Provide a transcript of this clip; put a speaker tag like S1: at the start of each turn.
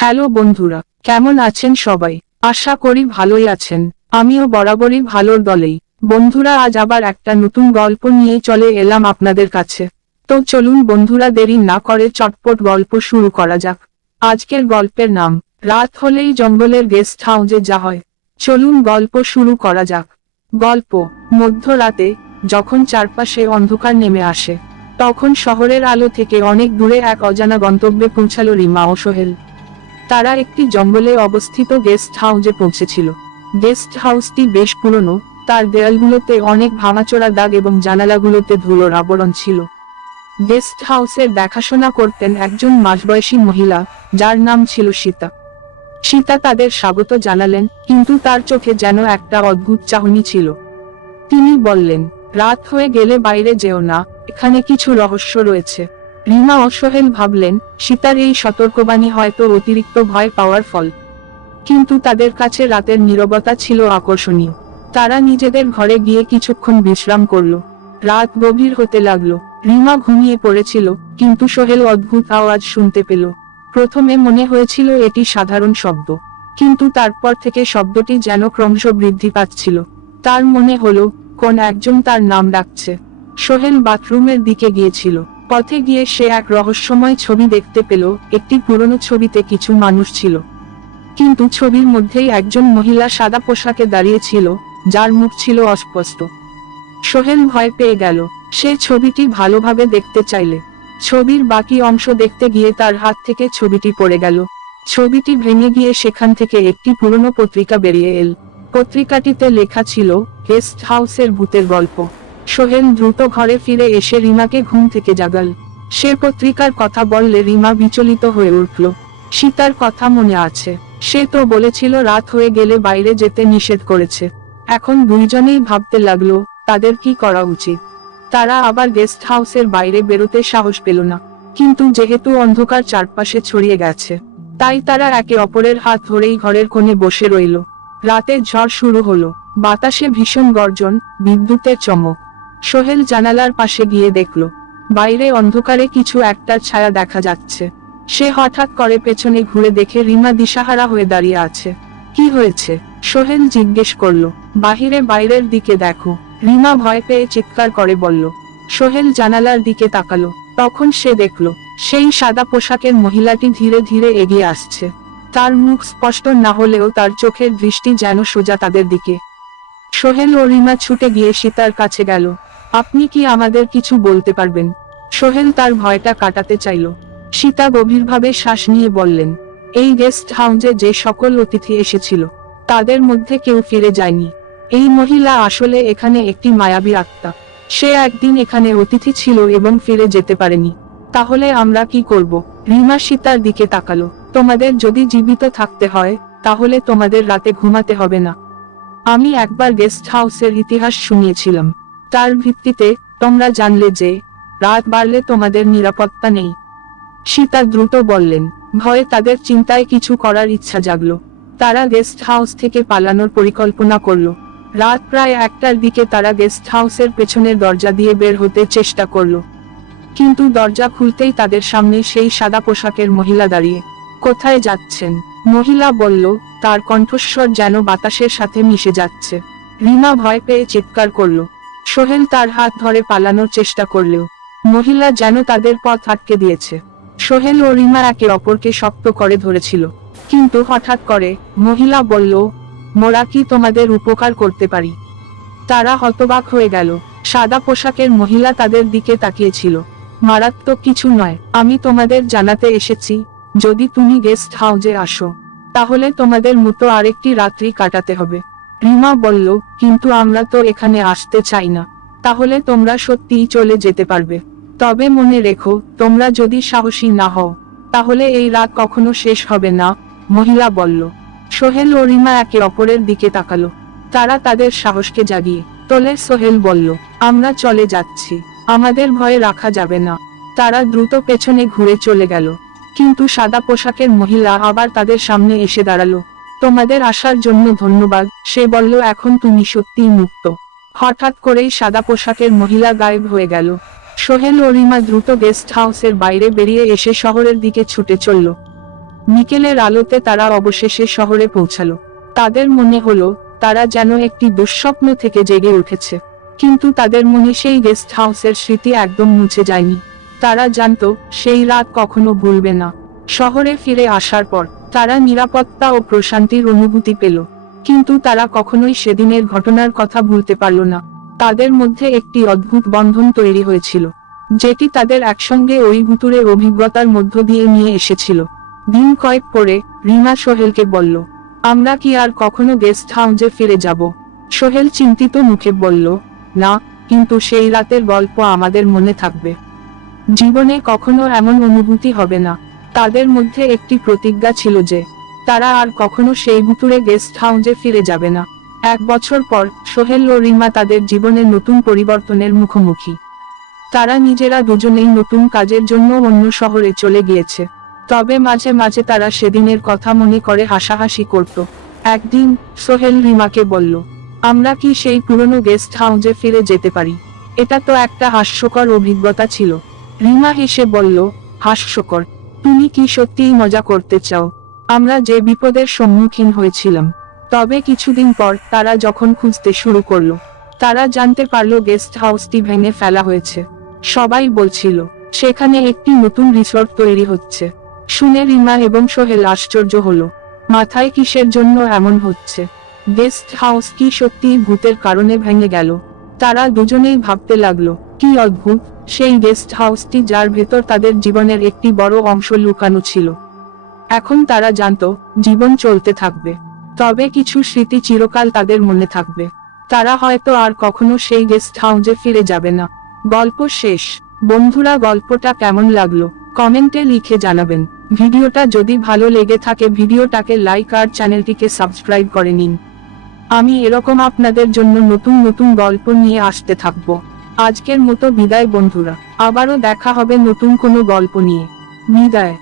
S1: Hello বন্ধুরা, কেমন আছেন সবাই? আশা করি ভালোই আছেন। আমিও বরাবরই ভালোর দলেই। বন্ধুরা, আজ আবার একটা নতুন গল্প নিয়ে চলে এলাম আপনাদের কাছে। তো চলুন বন্ধুরা, দেরি না করে চটপট গল্প শুরু করা যাক। আজকের গল্পের নাম, রাত হলেই জঙ্গলের গেস্ট হাউজে যা হয়। চলুন গল্প শুরু করা যাক। গল্প, মধ্যরাতে, যখন চারপাশে অন্ধকার নেমে আসে, তখন শহরের আলো থেকে অনেক দূরে এক অজানা গন্তব্যে পৌঁছালো রিমা ও সোহেল। তারা একটি জঙ্গলে অবস্থিত গেস্ট হাউসে পৌঁছেছিল। গেস্ট হাউসটি বেশ পুরনো, তার দেয়ালগুলোতে অনেক ভাঙাচোরা দাগ এবং জানালাগুলোতে ধুলোর আবরণ ছিল। গেস্ট হাউসের দেখাশোনা করতেন একজন মাঝবয়সী মহিলা, যার নাম ছিল সীতা। সীতা তাদের স্বাগত জানালেন, কিন্তু তার চোখে যেন একটা অদ্ভুত চাহনি ছিল। তিনি বললেন, রাত হয়ে গেলে বাইরে যেও না, এখানে কিছু রহস্য রয়েছে। রিমা ও সোহেল ভাবলেন, সীতার এই সতর্কবাণী হয়তো অতিরিক্ত ভয় পাওয়ার ফল। কিন্তু তাদের কাছে রাতের নীরবতা ছিল আকর্ষণীয়। তারা নিজেদের ঘরে গিয়ে কিছুক্ষণ বিশ্রাম করল। রাত গভীর হতে লাগল। রিমা ঘুমিয়ে পড়েছিল, কিন্তু সোহেল অদ্ভুত আওয়াজ শুনতে পেল। প্রথমে মনে হয়েছিল এটি সাধারণ শব্দ। কিন্তু তারপর থেকে শব্দটি যেন ক্রমশ বৃদ্ধি পাচ্ছিল। তার মনে হলো, কোন একজন তার নাম ডাকছে। সোহেল বাথরুমের দিকে গিয়েছিল। পথে গিয়ে সে এক রহস্যময় ছবি দেখতে পেল, একটি পুরনো ছবিতে কিছু মানুষ ছিল। কিন্তু ছবির মধ্যেই একজন মহিলা সাদা পোশাকে দাঁড়িয়ে ছিল, যার মুখ ছিল অস্পষ্ট। সোহেল ভয় পেয়ে গেল, সে ছবিটি ভালোভাবে দেখতে চাইলে। ছবির বাকি অংশ দেখতে গিয়ে তার হাত থেকে ছবিটি পড়ে গেল। ছবিটি ভেঙে গিয়ে সেখান থেকে একটি পুরনো পত্রিকা বেরিয়ে এল। পত্রিকাটিতে লেখা ছিল, গেস্ট হাউসের ভূতের গল্প। সোহেল দ্রুত ঘরে ফিরে এসে রিমাকে ঘুম থেকে জাগাল। সে পত্রিকার কথা বললে রিমা বিচলিত হয়ে উঠল। সীতার কথা মনে আছে। সে তো বলেছিল রাত হয়ে গেলে বাইরে যেতে নিষেধ করেছে। এখন দুইজনেই ভাবতে লাগল, তাদের কি করা উচিত? তারা আবার গেস্ট হাউসের বাইরে বেরোতে সাহস পেল না। কিন্তু যেহেতু অন্ধকার চারপাশে ছড়িয়ে গেছে, তাই তারা একে অপরের হাত ধরেই ঘরের কোণে বসে রইল। রাতের ঝড় শুরু হলো। বাতাসে ভীষণ গর্জন, বিদ্যুতের চমক। সোহেল জানালার পাশে গিয়ে দেখল, বাইরে অন্ধকারে কিছু একটা ছায়া দেখা যাচ্ছে। সে হঠাৎ করে পেছনে ঘুরে দেখে রিমা দিশাহারা হয়ে দাঁড়িয়ে আছে। কি হয়েছে? সোহেল জিজ্ঞেস করল। বাহিরে বাইরের দিকে দেখো। রিমা ভয় পেয়ে চিৎকার করে বলল। সোহেল জানালার দিকে তাকালো। তখন সে দেখল, সেই সাদা পোশাকের মহিলাটি ধীরে ধীরে এগিয়ে আসছে। তার মুখ স্পষ্ট না হলেও তার চোখের দৃষ্টি যেন সোজা তাদের দিকে। সোহেল ও রিমা ছুটে গিয়ে সীতার কাছে গেল। আপনি কি আমাদের কিছু বলতে পারবেন? সোহেল তার ভয়টা কাটাতে চাইল। সীতা গভীরভাবে শ্বাস নিয়ে বললেন, এই গেস্ট হাউসে যে সকল অতিথি এসেছিল, তাদের মধ্যে কেউ ফিরে যায়নি। এই মহিলা আসলে এখানে একটি মায়াবী আত্মা। সে একদিন এখানে অতিথি ছিল এবং ফিরে যেতে পারেনি। তাহলে আমরা কি করব? রিমা সীতার দিকে তাকালো, তোমাদের যদি জীবিত থাকতে হয়, তাহলে তোমাদের রাতে ঘুমাতে হবে না। আমি একবার গেস্ট হাউসের ইতিহাস শুনিয়েছিলাম। তার ভিত্তিতে তোমরা জানলে যে, রাত বাড়লে তোমাদের নিরাপত্তা নেই। সীতা দ্রুত বললেন, ভয়ে তাদের চিন্তায় কিছু করার ইচ্ছা জাগলো। তারা গেস্ট হাউস থেকে পালানোর পরিকল্পনা করল। রাত প্রায় একটার দিকে তারা গেস্ট হাউসের পেছনের দরজা দিয়ে বের হতে চেষ্টা করল। কিন্তু দরজা খুলতেই তাদের সামনে সেই সাদা পোশাকের মহিলা দাঁড়িয়ে। কোথায় যাচ্ছেন? মহিলা বলল, তার কণ্ঠস্বর যেন বাতাসের সাথে মিশে যাচ্ছে। রিমা ভয় পেয়ে চিৎকার করল। সোহেল তার হাত ধরে পালানোর চেষ্টা করলেও, মহিলা যেন তাদের পথ আটকে দিয়েছে। সোহেল ও রিমা একে অপরকে শক্ত করে ধরেছিল। কিন্তু হঠাৎ করে, মহিলা বলল, মোরা কি তোমাদের উপকার করতে পারি? তারা হতবাক হয়ে গেল। সাদা পোশাকের মহিলা তাদের দিকে তাকিয়েছিল। মারাত্মক কিছু নয়, আমি তোমাদের জানাতে এসেছি। যদি তুমি গেস্ট হাউসে আসো, তাহলে তোমাদের মতো আরেকটি রাত্রি কাটাতে হবে। রিমা বলল, কিন্তু আমরা তো এখানে আসতে চাই না। তাহলে তোমরা সত্যিই চলে যেতে পারবে। তবে মনে রেখো, তোমরা যদি সাহসী না হও, তাহলে এই রাত কখনো শেষ হবে না, মহিলা বলল। সোহেল ও রিমা একে অপরের দিকে তাকালো। তারা তাদের সাহসকে জাগিয়ে তোলে। সোহেল বলল, আমরা চলে যাচ্ছি। আমাদের ভয়ে রাখা যাবে না। তারা দ্রুত পেছনে ঘুরে চলে গেল। কিন্তু সাদা পোশাকের মহিলা আবার তাদের সামনে এসে দাঁড়াল। তোমাদের আসার জন্য ধন্যবাদ, সে বলল, এখন তুমি সত্যিই মুক্ত। হঠাৎ করেই সাদা পোশাকের মহিলা গায়েব হয়ে গেল। সোহেল ও রিমা দ্রুত গেস্ট হাউসের বাইরে বেরিয়ে এসে শহরের দিকে ছুটে চলল। বিকেলের আলোতে তারা অবশেষে শহরে পৌঁছালো। তাদের মনে হলো, তারা যেন একটি দুঃস্বপ্ন থেকে জেগে উঠেছে। কিন্তু তাদের মনে সেই গেস্ট হাউসের স্মৃতি একদম মুছে যায়নি। তারা জানতো, সেই রাত কখনো ভুলবে না। শহরে ফিরে আসার পর তারা নিরাপত্তা ও প্রশান্তির অনুভূতি পেল। কিন্তু তারা কখনোই সেদিনের ঘটনার কথা ভুলতে পারল না। তাদের মধ্যে একটি অদ্ভুত বন্ধন তৈরি হয়েছিল, যেটি তাদের একসঙ্গে ওই ভুতুরে অভিজ্ঞতার মধ্য দিয়ে নিয়ে এসেছিল। দিন কয়েক পরে, রিমা সোহেলকে বলল, আমরা কি আর কখনো গেস্ট হাউসে ফিরে যাব? সোহেল চিন্তিত মুখে বলল, না, কিন্তু সেই রাতের গল্প আমাদের মনে থাকবে। জীবনে কখনো এমন অনুভূতি হবে না। তাদের মধ্যে একটি প্রতিজ্ঞা ছিল যে, তারা আর কখনো সেই ভুতুরে গেস্ট হাউজে ফিরে যাবে না। এক বছর পর, সোহেল ও রিমা তাদের জীবনের নতুন পরিবর্তনের মুখোমুখি। তারা নিজেরা দুজনেই নতুন কাজের জন্য অন্য শহরে চলে গিয়েছে। তবে মাঝে মাঝে তারা সেদিনের কথা মনে করে হাসাহাসি করত। একদিন, সোহেল রিমাকে বলল, আমরা কি সেই পুরনো গেস্ট হাউসে ফিরে যেতে পারি? এটা তো একটা হাস্যকর অভিজ্ঞতা ছিল। রিমা হেসে বলল, হাস্যকর। তুমি কি সত্যিই মজা করতে চাও? আমরা যে বিপদের সম্মুখীন হয়েছিলাম। তবে কিছুদিন পর তারা যখন খুঁজতে শুরু করল, তারা জানতে পারল গেস্ট হাউসটি ভেঙে ফেলা হয়েছে। সবাই বলছিল, সেখানে একটি নতুন রিসোর্ট তৈরি হচ্ছে। শুনে রিমা এবং সোহেল আশ্চর্য হলো, মাথায় কিসের জন্য এমন হচ্ছে? গেস্ট হাউস কি সত্যিই ভূতের কারণে ভেঙে গেল? তারা দুজনেই ভাবতে লাগল, কি অদ্ভুত! সেই গেস্ট হাউসটি যার ভেতর তাদের জীবনের একটি বড় অংশ লুকানো ছিল। এখন তারা জানতো, জীবন চলতে থাকবে। তবে কিছু স্মৃতি চিরকাল তাদের মনে থাকবে। তারা হয়তো আর কখনো সেই গেস্ট হাউসে ফিরে যাবে না। গল্প শেষ। বন্ধুরা, গল্পটা কেমন লাগল? কমেন্টে লিখে জানাবেন। ভিডিওটা যদি ভালো লেগে থাকে, ভিডিওটাকে লাইক আর চ্যানেলটিকে সাবস্ক্রাইব করে নিন। আমি এরকম আপনাদের জন্য নতুন নতুন গল্প নিয়ে আসতে থাকব। আজকের মতো বিদায় বন্ধুরা। আবারও দেখা হবে নতুন কোনো গল্প নিয়ে। বিদায়।